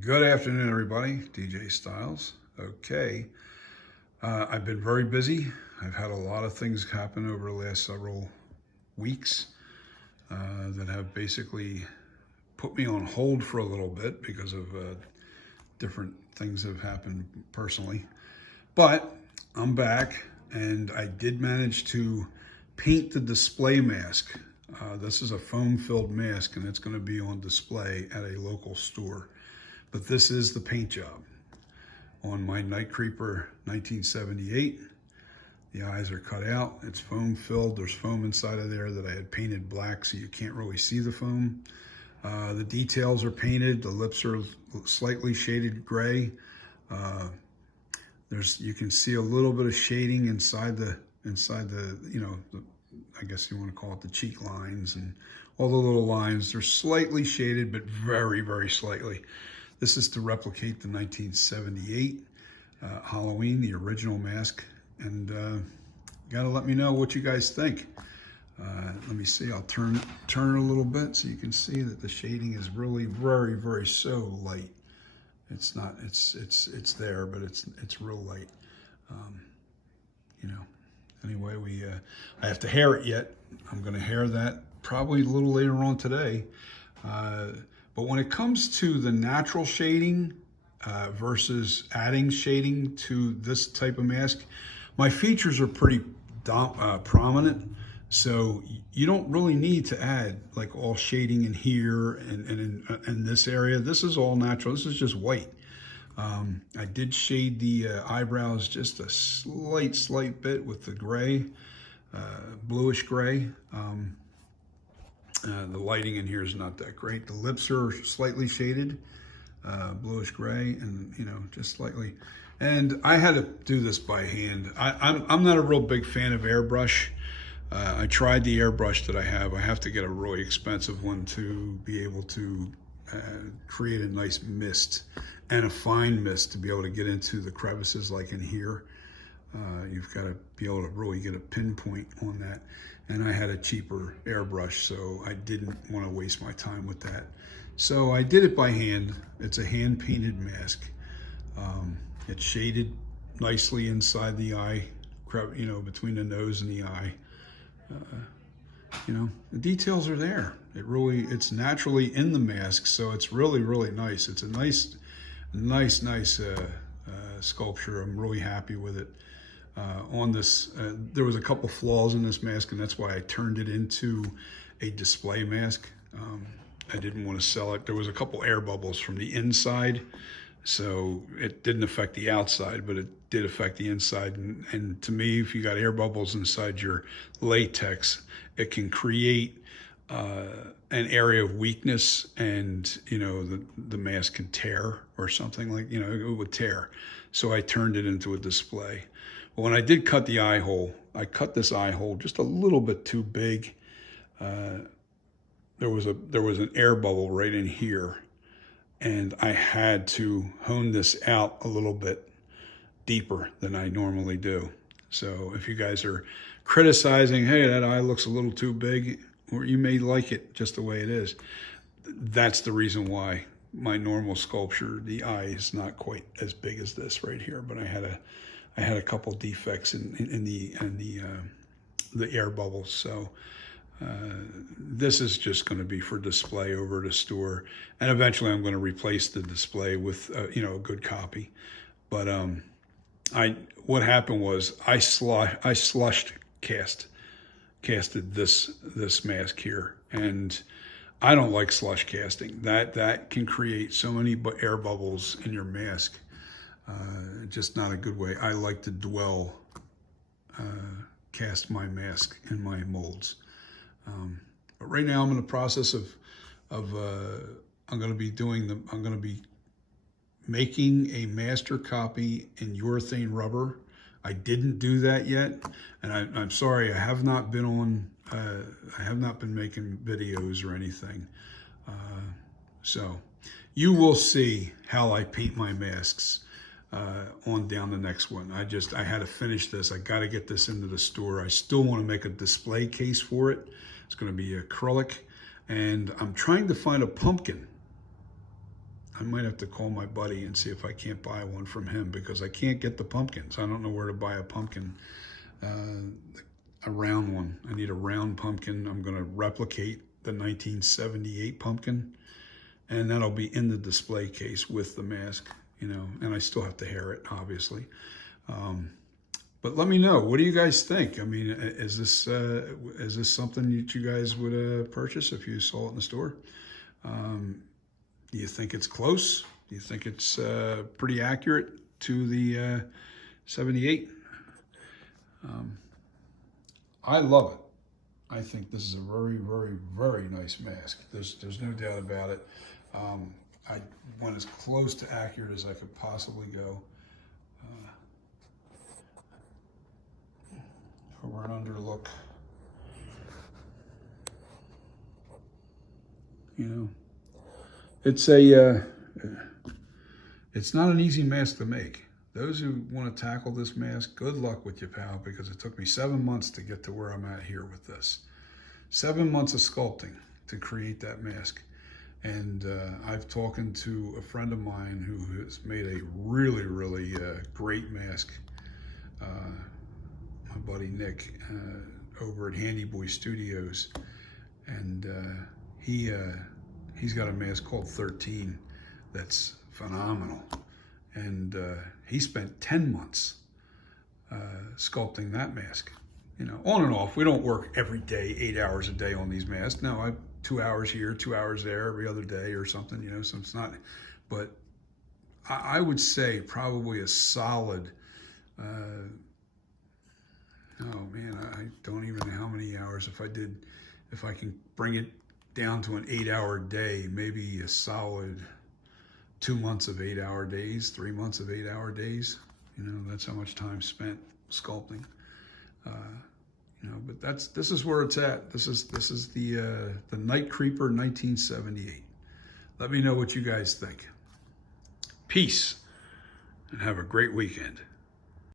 Good afternoon, everybody. DJ Styles. Okay. I've been very busy. I've had a lot of things happen over the last several weeks that have basically put me on hold for a little bit because of different things that have happened personally. But I'm back, and I did manage to paint the display mask. This is a foam-filled mask, and it's going to be on display at a local store. But this is the paint job on my NightCreeper 1978. The eyes are cut out. It's foam filled. There's foam inside of there that I had painted black so you can't really see the foam. The details are painted. The lips are slightly shaded gray. You can see a little bit of shading inside the I guess you want to call it the cheek lines and all the little lines. They're slightly shaded, but very, very slightly. This is to replicate the 1978 Halloween, the original mask. And you gotta let me know what you guys think. Let me see, I'll turn it a little bit so you can see that the shading is really very, very so light. It's not, it's there, but it's real light. Anyway, I have to hair it yet. I'm gonna hair that probably a little later on today. But when it comes to the natural shading versus adding shading to this type of mask, my features are pretty prominent. So you don't really need to add like all shading in here and in this area. This is all natural. This is just white. I did shade the eyebrows just a slight bit with the gray, bluish gray. The lighting in here is not that great. The lips are slightly shaded, bluish gray, and just slightly. And I had to do this by hand. I'm not a real big fan of airbrush. I tried the airbrush that I have. I have to get a really expensive one to be able to create a nice mist and a fine mist to be able to get into the crevices like in here. You've got to be able to really get a pinpoint on that. And I had a cheaper airbrush, so I didn't want to waste my time with that. So I did it by hand. It's a hand-painted mask. It's shaded nicely inside the eye, between the nose and the eye. The details are there. It's naturally in the mask, so it's really, really nice. It's a nice sculpture. I'm really happy with it. On this, there was a couple flaws in this mask, and that's why I turned it into a display mask. I didn't want to sell it. There was a couple air bubbles from the inside, so it didn't affect the outside, but it did affect the inside. And to me, if you got air bubbles inside your latex, it can create an area of weakness, and the mask can tear or something, like it would tear. So I turned it into a display. But when I did cut the eye hole, I cut this eye hole just a little bit too big. There was an air bubble right in here, and I had to hone this out a little bit deeper than I normally do. So if you guys are criticizing, hey, that eye looks a little too big, or you may like it just the way it is, that's the reason why my normal sculpture, the eye is not quite as big as this right here. But I had a couple defects in the air bubbles. So this is just going to be for display over at a store, and eventually I'm going to replace the display with a good copy. But what happened was I slushed casted this mask here, and I don't like slush casting. That can create so many air bubbles in your mask. Just not a good way. I like to cast my mask in my molds. But right now I'm in the process of I'm going to be making a master copy in urethane rubber. I didn't do that yet, and I'm sorry, I have not been making videos or anything. So you will see how I paint my masks on down the next one. I had to finish this. I got to get this into the store. I still want to make a display case for it. It's going to be acrylic, and I'm trying to find a pumpkin. I might have to call my buddy and see if I can't buy one from him, because I can't get the pumpkins. I don't know where to buy a pumpkin, a round one. I need a round pumpkin. I'm going to replicate the 1978 pumpkin, and that'll be in the display case with the mask, you know, and I still have to hair it, obviously. But let me know, what do you guys think? I mean, is this something that you guys would purchase if you saw it in the store? Do you think it's close? Do you think it's pretty accurate to the 78? I love it. I think this is a very, very, very nice mask. There's no doubt about it. I went as close to accurate as I could possibly go. Over an underlook. You know, it's not an easy mask to make. Those who want to tackle this mask, good luck with you, pal, because it took me 7 months to get to where I'm at here with this. 7 months of sculpting to create that mask. And I've talked to a friend of mine who has made a really, really great mask. My buddy Nick over at Handy Boy Studios. And he's got a mask called 13 that's phenomenal. And he spent 10 months sculpting that mask. You know, on and off. We don't work every day, 8 hours a day on these masks. No, I 2 hours here, 2 hours there, every other day or something, you know, so it's not, but I would say probably a solid, oh man, I don't even know how many hours. If I can bring it down to an 8-hour day, maybe a solid 2 months of 8-hour days, 3 months of 8-hour days. You know, that's how much time spent sculpting. You know, but this is where it's at. This is the NightCreeper 1978. Let me know what you guys think. Peace, and have a great weekend.